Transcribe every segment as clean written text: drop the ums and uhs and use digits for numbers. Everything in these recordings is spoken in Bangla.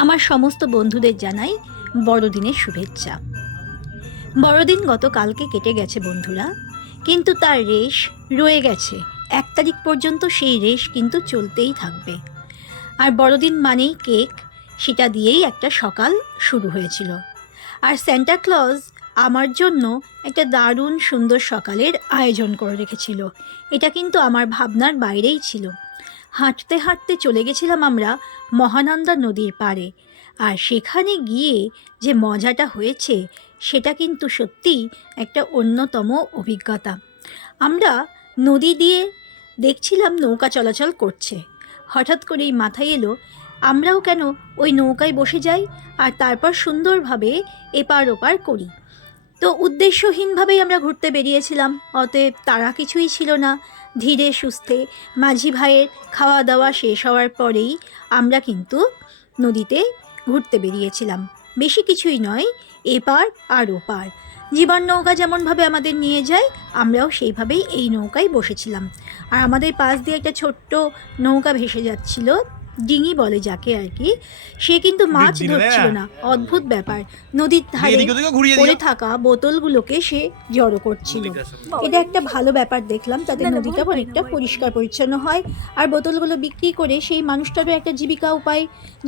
আমার সমস্ত বন্ধুদের জানাই বড়দিনের শুভেচ্ছা। বড়দিন গতকালকে কেটে গেছে বন্ধুরা, কিন্তু তার রেশ রয়ে গেছে। 1 তারিখ পর্যন্ত সেই রেশ কিন্তু চলতেই থাকবে। আর বড়দিন মানেই কেক, সেটা দিয়েই একটা সকাল শুরু হয়েছিল। আর স্যান্টা ক্লজ আমার জন্য একটা দারুণ সুন্দর সকালের আয়োজন করে রেখেছিল। এটা কিন্তু আমার ভাবনার বাইরেই ছিল। হাঁটতে হাঁটতে চলে গেছিলাম আমরা মহানন্দা নদীর পাড়ে, আর সেখানে গিয়ে যে মজাটা হয়েছে সেটা কিন্তু সত্যিই একটা অন্যতম অভিজ্ঞতা। আমরা নদী দিয়ে দেখছিলাম নৌকা চলাচল করছে। হঠাৎ করেই মাথায় এলো আমরাও কেন ওই নৌকায় বসে যাই আর তারপর সুন্দরভাবে এপার ওপার করি। তো উদ্দেশ্যহীনভাবেই আমরা ঘুরতে বেরিয়েছিলাম, অতএব তারা কিছুই ছিল না। ধীরে সুস্থে মাঝি ভাইয়ের খাওয়া দাওয়া শেষ হওয়ার পরেই আমরা কিন্তু নদীতে ঘুরতে বেরিয়েছিলাম। বেশি কিছুই নয়, এপার আর ওপার। জীবন নৌকা যেমনভাবে আমাদের নিয়ে যায়, আমরাও সেইভাবেই এই নৌকায় বসেছিলাম। আর আমাদের পাশ দিয়ে একটা ছোট্ট নৌকা ভেসে যাচ্ছিল, ডিঙি বলে যাকে আর কি। সে কিন্তু মাছ ধরছিল না, অদ্ভুত ব্যাপার। নদীর ধারে পড়ে থাকা বোতলগুলোকে সে জড়ো করছিল। এটা একটা ভালো ব্যাপার দেখলাম, তাতে নদীটা অনেকটা পরিষ্কার পরিচ্ছন্ন হয়। আর বোতলগুলো বিক্রি করে সেই মানুষটারও একটা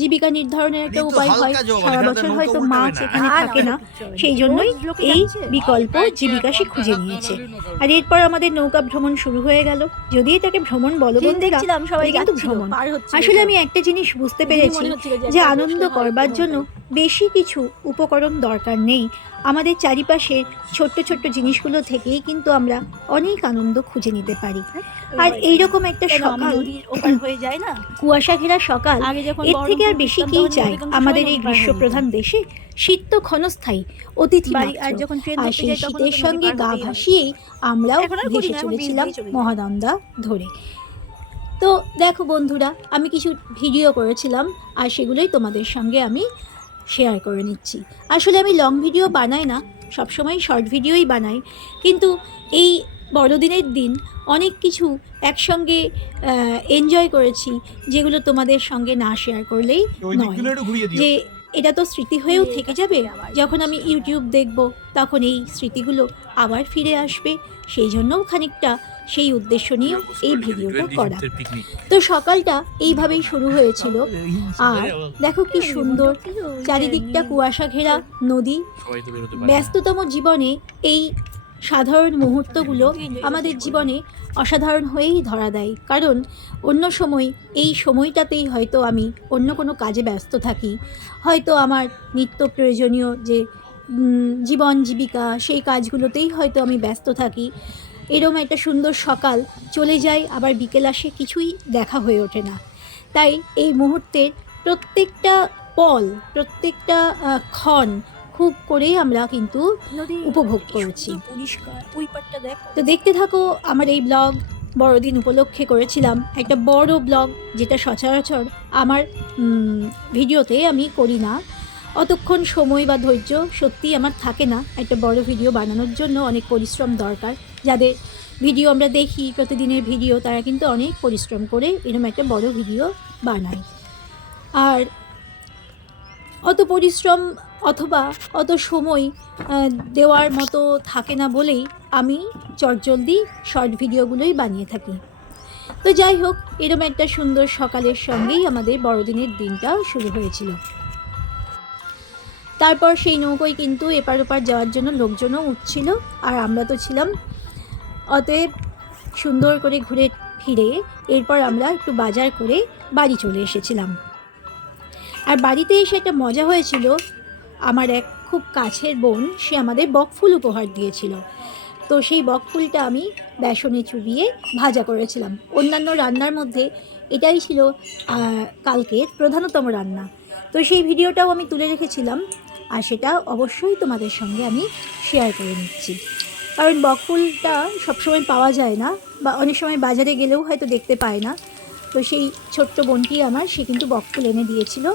জীবিকা নির্ধারণের একটা উপায় হয়। সারা বছর হয়তো মাছ এখানে থাকে না, সেই জন্যই এই বিকল্প জীবিকা সে খুঁজে নিয়েছে। আর এরপর আমাদের নৌকা ভ্রমণ শুরু হয়ে গেল। যদি এটাকে ভ্রমণ বলো বন্ধুরা, সবাই কিন্তু ভ্রমণ। আসলে আমি একটা জিনিস বুঝতে পেরেছি যে আনন্দ করবার জন্য বেশি কিছু উপকরণ দরকার নেই। আমাদের চারিপাশে ছোট্ট ছোট্ট জিনিসগুলো থেকেই কিন্তু আমরা অনেক আনন্দ খুঁজে নিতে পারি। আর এইরকম একটা সকাল হয়ে যায় না, কুয়াশা ঘেরা সকাল, এর থেকে আর বেশি কি চাই আমাদের এই গ্রীষ্মপ্রধান দেশে? শীত তো ক্ষণস্থায়ী, অতিথি মাত্র। আর সেই শীতের সঙ্গে গা ভাসিয়েই আমরাও ভেসে চলেছিলাম মহানন্দা ধরে। তো দেখো বন্ধুরা, আমি কিছু ভিডিও করেছিলাম আর সেগুলোই তোমাদের সঙ্গে আমি শেয়ার করে নিচ্ছি। আসলে আমি লং ভিডিও বানাই না, সবসময় শর্ট ভিডিওই বানাই, কিন্তু এই বড়দিনের দিন অনেক কিছু একসঙ্গে এনজয় করেছি, যেগুলো তোমাদের সঙ্গে না শেয়ার করলেই নয়। যে এটা তো স্মৃতি হয়েও থেকে যাবে, যখন আমি ইউটিউব দেখব তখন এই স্মৃতিগুলো আবার ফিরে আসবে। সেই জন্যও খানিকটা সেই উদ্দেশ্য নিয়েও এই ভিডিওটা করা। তো সকালটা এইভাবেই শুরু হয়েছিল। আর দেখো কি সুন্দর, চারিদিকটা কুয়াশা ঘেরা নদী। ব্যস্ততম জীবনে এই সাধারণ মুহূর্তগুলো আমাদের জীবনে অসাধারণ হয়েই ধরা দেয়। কারণ অন্য সময় এই সময়টাতেই হয়তো আমি অন্য কোনো কাজে ব্যস্ত থাকি, হয়তো আমার নিত্য প্রয়োজনীয় যে জীবন জীবিকা সেই কাজগুলোতেই হয়তো আমি ব্যস্ত থাকি। এরম একটা সুন্দর সকাল চলে যায়, আবার বিকেল আসে, কিছুই দেখা হয়ে ওঠে না। তাই এই মুহূর্তের প্রত্যেকটা পল, প্রত্যেকটা ক্ষণ খুব করেই আমরা কিন্তু উপভোগ করেছি। তো দেখতে থাকো আমার এই ব্লগ। বড়দিন উপলক্ষে করেছিলাম একটা বড় ব্লগ, যেটা সচরাচর আমার ভিডিওতে আমি করি না। অতক্ষণ সময় বা ধৈর্য সত্যিই আমার থাকে না একটা বড় ভিডিও বানানোর জন্য। অনেক পরিশ্রম দরকার। যাদের ভিডিও আমরা দেখি প্রতিদিনের ভিডিও, তারা কিন্তু অনেক পরিশ্রম করে এরকম একটা বড় ভিডিও বানায়। আর অত পরিশ্রম অথবা অত সময় দেওয়ার মতো থাকে না বলেই আমি চটজলদি শর্ট ভিডিওগুলোই বানিয়ে থাকি। তো যাই হোক, এরকম একটা সুন্দর সকালের সঙ্গেই আমাদের বড়দিনের দিনটা শুরু হয়েছিল। তারপর সেই নৌকোয় কিন্তু এপার ওপার যাওয়ার জন্য লোকজনও উঠছিল, আর আমরা তো ছিলাম। অতএব সুন্দর করে ঘুরে ফিরে এরপর আমরা একটু বাজার করে বাড়ি চলে এসেছিলাম। আর বাড়িতে এসে একটা মজা হয়েছিল, আমার এক খুব কাছের বোন সে আমাদের বকফুল উপহার দিয়েছিল। তো সেই বকফুলটা আমি বেসনে চুবিয়ে ভাজা করেছিলাম। অন্যান্য রান্নার মধ্যে এটাই ছিল কালকের প্রধানতম রান্না। তো সেই ভিডিওটাও আমি তুলে রেখেছিলাম, আর সেটা অবশ্যই তোমাদের সঙ্গে আমি শেয়ার করে নিচ্ছি। কারণ বকফুলটা সবসময় পাওয়া যায় না, বা অনেক সময় বাজারে গেলেও হয়তো দেখতে পায় না। তো সেই ছোট্ট বোনটি আমার, সে কিন্তু বকফুল এনে দিয়েছিল,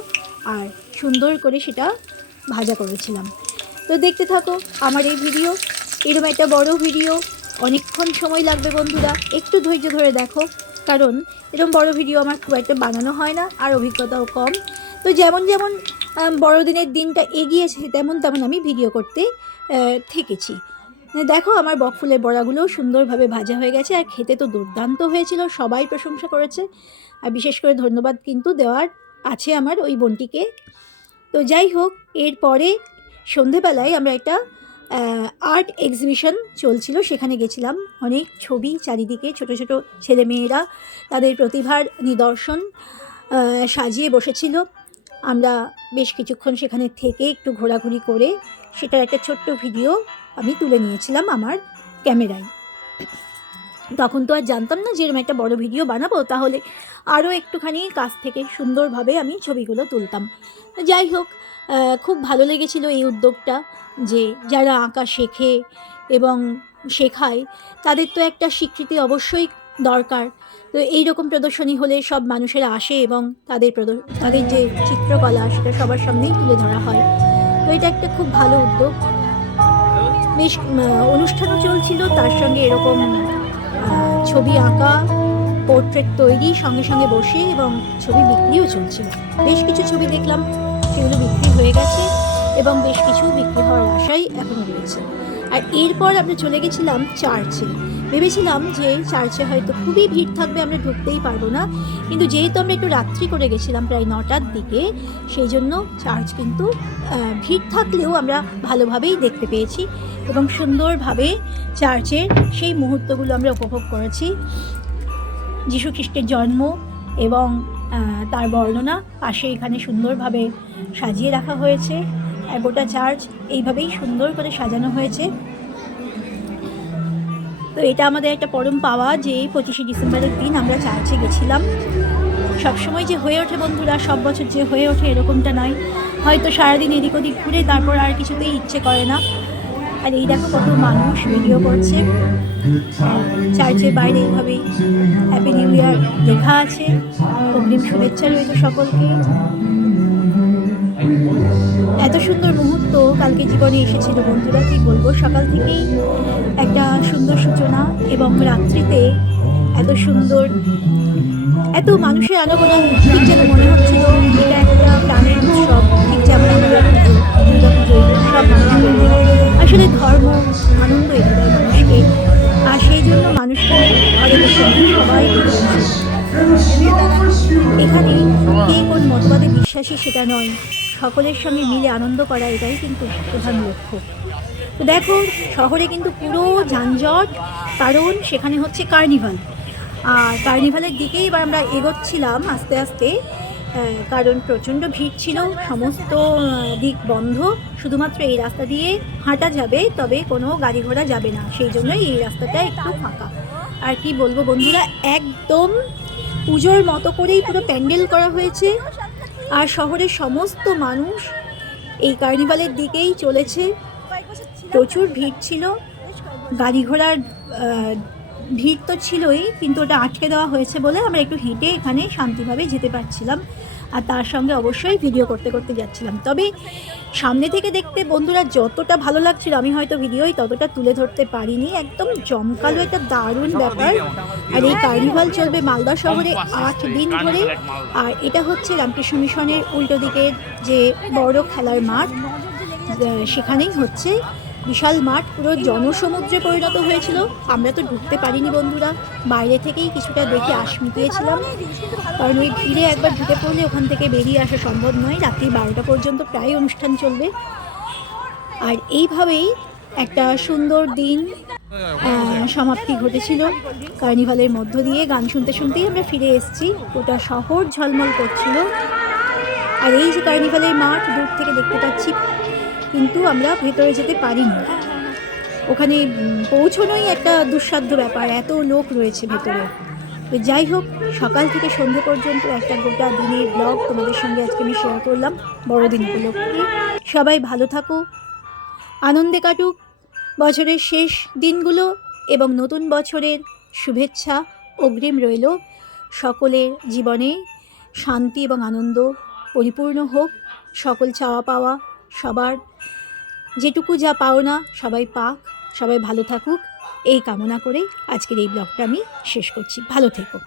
আর সুন্দর করে সেটা ভাজা করেছিলাম। তো দেখতে থাকো আমার এই ভিডিও। এরকম একটা বড় ভিডিও, অনেকক্ষণ সময় লাগবে বন্ধুরা, একটু ধৈর্য ধরে দেখো। কারণ এরকম বড় ভিডিও আমার খুব একটা বানানো হয় না, আর অভিজ্ঞতাও কম। তো যেমন যেমন বড়দিনের দিনটা এগিয়েছে তেমন তেমন আমি ভিডিও করতে থেকেছি। দেখো আমার বকফুলের বড়াগুলোও সুন্দরভাবে ভাজা হয়ে গেছে, আর খেতে তো দুর্দান্ত হয়েছিল, সবাই প্রশংসা করেছে। আর বিশেষ করে ধন্যবাদ কিন্তু দেওয়ার আছে আমার ওই বোনটিকে। তো যাই হোক, এরপরে সন্ধেবেলায় আমরা একটা আর্ট এক্সিবিশন চলছিল, সেখানে গেছিলাম। অনেক ছবি চারিদিকে, ছোট ছোট ছেলেমেয়েরা তাদের প্রতিভার নিদর্শন সাজিয়ে বসেছিল। আমরা বেশ কিছুক্ষণ সেখানে থেকে একটু ঘোরাঘুরি করে সেটার একটা ছোট্ট ভিডিও আমি তুলে নিয়েছিলাম আমার ক্যামেরায়। তখন তো আর জানতাম না যে এরকম একটা বড় ভিডিও বানাবো, তাহলে আরও একটুখানি কাছ থেকে সুন্দরভাবে আমি ছবিগুলো তুলতাম। যাই হোক, খুব ভালো লেগেছিল এই উদ্যোগটা, যে যারা আঁকা শেখে এবং শেখায় তাদের তো একটা স্বীকৃতি অবশ্যই দরকার। তো এইরকম প্রদর্শনী হলে সব মানুষেরা আসে এবং তাদের যে চিত্রকলা সেটা সবার সামনেই তুলে ধরা হয়। তো এটা একটা খুব ভালো উদ্যোগ। বেশ অনুষ্ঠানও চলছিল, তার সঙ্গে এরকম ছবি আঁকা, পোর্ট্রেট তৈরি সঙ্গে সঙ্গে বসে, এবং ছবি বিক্রিও চলছিল। বেশ কিছু ছবি দেখলাম, সেগুলো বিক্রি হয়ে গেছে এবং বেশ কিছু বিক্রি হওয়ার আশাই এখনও রয়েছে। আর এরপর আমরা চলে গেছিলাম চার্চে। ভেবেছিলাম যে চার্চে হয়তো খুবই ভিড় থাকবে, আমরা ঢুকতেই পারবো না, কিন্তু যেহেতু আমরা একটু রাত্রি করে গেছিলাম প্রায় 9টার দিকে, সেই জন্য চার্চ কিন্তু ভিড় থাকলেও আমরা ভালোভাবেই দেখতে পেয়েছি এবং সুন্দরভাবে চার্চের সেই মুহূর্তগুলো আমরা উপভোগ করেছি। যীশু খ্রিস্টের জন্ম এবং তার বর্ণনা পাশে এখানে সুন্দরভাবে সাজিয়ে রাখা হয়েছে। গোটা চার্চ এইভাবেই সুন্দর করে সাজানো হয়েছে। তো এটা আমাদের একটা পরম পাওয়া যে 25শে ডিসেম্বরের দিন আমরা চার্চে গেছিলাম। সবসময় যে হয়ে ওঠে বন্ধুরা, সব বছর যে হয়ে ওঠে এরকমটা নয়, হয়তো সারাদিন এদিক ওদিক ঘুরে তারপর আর কিছুতেই ইচ্ছে করে না। আর এই দেখো কত মানুষ ভিডিও করছে। চার্চের বাইরে এইভাবেই হ্যাপি নিউ ইয়ার লেখা আছে, অগ্রিম শুভেচ্ছা রইল সকলকে। এত সুন্দর মুহূর্ত কালকে জীবনে এসেছিল বন্ধুরা, কি বলবো। সকাল থেকেই একটা সুন্দর সূচনা এবং রাত্রিতে এত সুন্দর, এত মানুষের আনাগোনা, ঠিক যেন মনে হচ্ছিল এটা একটা প্রাণের উৎসব। ঠিক যেমন আমরা দুর্গা পুজো সব মানুষকে আসলে ধর্ম আনন্দ এনে দেয় মানুষকে, আর সেই জন্য মানুষকে ঘরে বসে সবাই এখানে কে কোন মতবাদে বিশ্বাসী সেটা নয়, সকলের সঙ্গে মিলে আনন্দ করা, এটাই কিন্তু প্রধান লক্ষ্য। তো দেখো শহরে কিন্তু পুরো যানজট, কারণ সেখানে হচ্ছে কার্নিভাল। আর কার্নিভালের দিকেই এবার আমরা এগোচ্ছিলাম আস্তে আস্তে, কারণ প্রচণ্ড ভিড় ছিল, সমস্ত দিক বন্ধ, শুধুমাত্র এই রাস্তা দিয়ে হাঁটা যাবে, তবে কোনো গাড়ি ঘোড়া যাবে না, সেই জন্যই এই রাস্তাটা একটু ফাঁকা। আর কি বলবো বন্ধুরা, একদম পুজোর মতো করেই পুরো প্যান্ডেল করা হয়েছে, আর শহরের সমস্ত মানুষ এই কার্নিভালের দিকেই চলেছে। প্রচুর ভিড় ছিল, গাড়ি ঘোড়ার ভিড় তো ছিলই, কিন্তু ওটা আটকে দেওয়া হয়েছে বলে আমরা একটু হেঁটে এখানে শান্তিভাবে যেতে পারছিলাম, আর তার সঙ্গে অবশ্যই ভিডিও করতে করতে যাচ্ছিলাম। তবে সামনে থেকে দেখতে বন্ধুরা যতটা ভালো লাগছিল, আমি হয়তো ভিডিওই ততটা তুলে ধরতে পারিনি। একদম জমকালো একটা দারুণ ব্যাপার। আর এই কার্নিভাল চলবে মালদা শহরে 8 দিন ধরে। আর এটা হচ্ছে রামকৃষ্ণ মিশনের উল্টো দিকের যে বড় খেলার মাঠ, সেখানেই হচ্ছে। বিশাল মাঠ, পুরো জনসমুদ্রে পরিণত হয়েছিল। আমরা তো ঢুকতে পারিনি বন্ধুরা, বাইরে থেকেই কিছুটা দেখে আশ মিটিয়েছিলাম, কারণ ওই ভিড়ে একবার ঢুকে পড়লে ওখান থেকে বেরিয়ে আসা সম্ভব নয়। রাত্রি 12টা পর্যন্ত প্রায় অনুষ্ঠান চলবে। আর এইভাবেই একটা সুন্দর দিন সমাপ্তি ঘটেছিল কার্নিভালের মধ্য দিয়ে। গান শুনতে শুনতেই আমরা ফিরে এসেছি, গোটা শহর ঝলমল করছিল। আর এই যে কার্নিভালের মাঠ দূর থেকে দেখতে পাচ্ছি, কিন্তু আমরা ভেতরে যেতে পারিনি, ওখানে পৌঁছনোই একটা দুঃসাধ্য ব্যাপার, এত লোক রয়েছে ভেতরে। তো যাই হোক, সকাল থেকে সন্ধ্যে পর্যন্ত একটা গোটা দিনের ব্লগ তোমাদের সঙ্গে আজকে আমি শেয়ার করলাম বড়দিন উপলক্ষে। সবাই ভালো থাকো, আনন্দে কাটুক বছরের শেষ দিনগুলো, এবং নতুন বছরের শুভেচ্ছা অগ্রিম রইল। সকলের জীবনে শান্তি এবং আনন্দ পরিপূর্ণ হোক, সকল চাওয়া পাওয়া সবার যেটুকু যা পাওনা সবাই পাক, সবাই ভালো থাকুক, এই কামনা করে আজকের এই ব্লগটা আমি শেষ করছি। ভালো থেকো।